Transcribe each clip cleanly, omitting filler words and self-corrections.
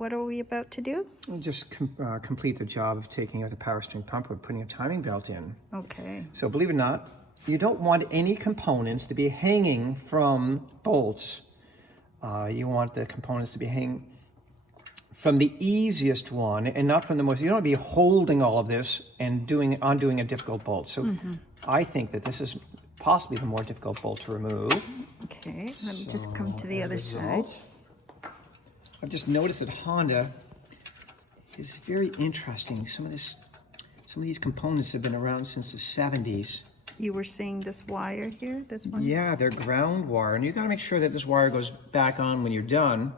what are we about to do? We'll just complete the job of taking out the power steering pump with putting a timing belt in. Okay. So believe it or not, you don't want any components to be hanging from bolts. You want the components to be hanging from the easiest one and not from the most. You don't want to be holding all of this and undoing a difficult bolt. So I think that this is possibly the more difficult bolt to remove. Okay, let me just come to the other side. I've just noticed that Honda is very interesting. Some of these components have been around since the 70s. You were saying this wire here, this one? Yeah, they're ground wire, and you got to make sure that this wire goes back on when you're done,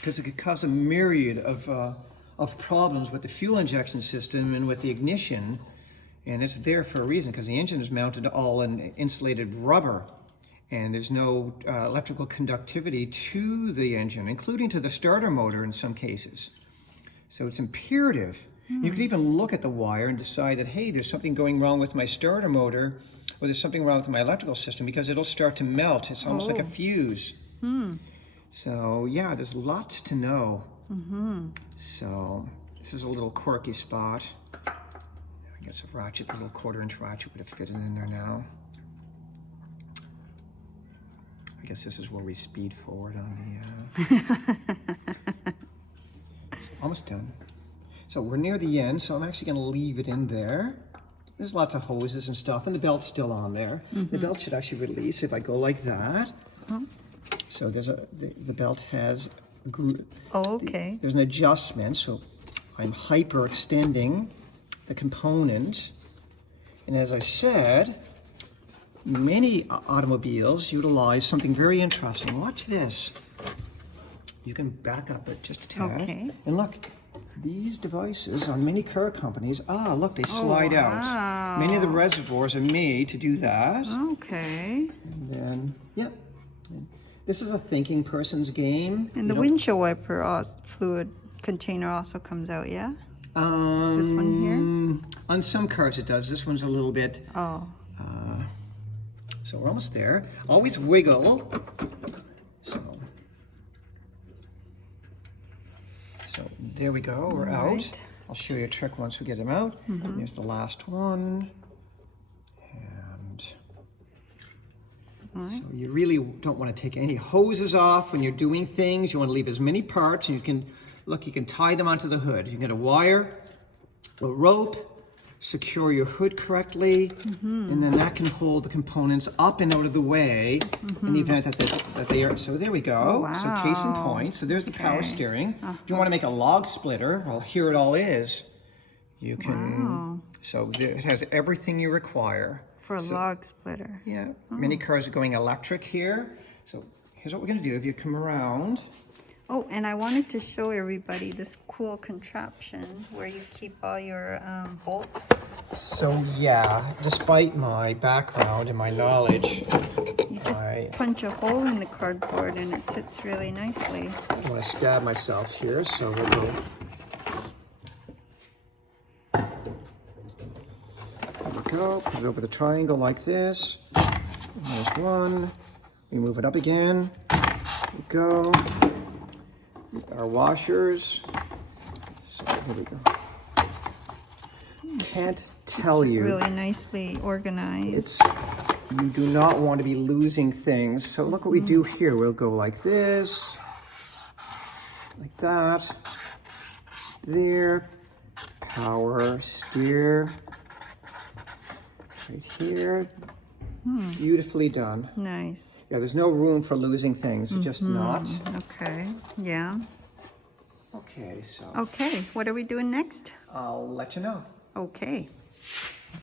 because it could cause a myriad of problems with the fuel injection system and with the ignition. And it's there for a reason, because the engine is mounted all in insulated rubber, and there's no electrical conductivity to the engine, including to the starter motor in some cases. So it's imperative. You could even look at the wire and decide that, hey, there's something going wrong with my starter motor, or there's something wrong with my electrical system, because it'll start to melt. It's almost like a fuse. So yeah, there's lots to know. So this is a little quirky spot. I guess a ratchet, a little 1/4-inch ratchet would have fitted in there now. I guess this is where we speed forward on the... So almost done. So we're near the end, so I'm actually going to leave it in there. There's lots of hoses and stuff, and the belt's still on there. The belt should actually release if I go like that. So there's the belt has there's an adjustment, so I'm hyperextending the component. And as I said, many automobiles utilize something very interesting. Watch this. You can back up it just a tad. Okay. And look, these devices on many car companies, look, they slide out. Many of the reservoirs are made to do that. Okay. And then, yeah. This is a thinking person's game. And the windshield wiper fluid container also comes out, yeah? This one here? On some cars it does. This one's a little bit... So we're almost there. Always wiggle. So there we go, we're out. I'll show you a trick once we get them out. Here's the last one. And so you really don't want to take any hoses off when you're doing things. You want to leave as many parts, and you can tie them onto the hood. You can get a wire, a rope, secure your hood correctly, and then that can hold the components up and out of the way in the event that they are. So there we go. So case in point. So there's the power steering. If you want to make a log splitter, well, here it all is. You can. So it has everything you require for a log splitter. Yeah. Many cars are going electric here. So here's what we're going to do. If you come around. Oh, and I wanted to show everybody this cool contraption where you keep all your bolts. So yeah, despite my background and my knowledge, you just punch a hole in the cardboard and it sits really nicely. I want to stab myself here, so we'll go. There we go. Put it over the triangle like this. There's one. We move it up again. There we go. Our washers. So here we go. Can't tell you. Really nicely organized. You do not want to be losing things. So look what we do here. We'll go like this, like that, there, power steer, right here. Beautifully done. Nice. Yeah, there's no room for losing things, just not. Okay, yeah. Okay, so. Okay, what are we doing next? I'll let you know. Okay.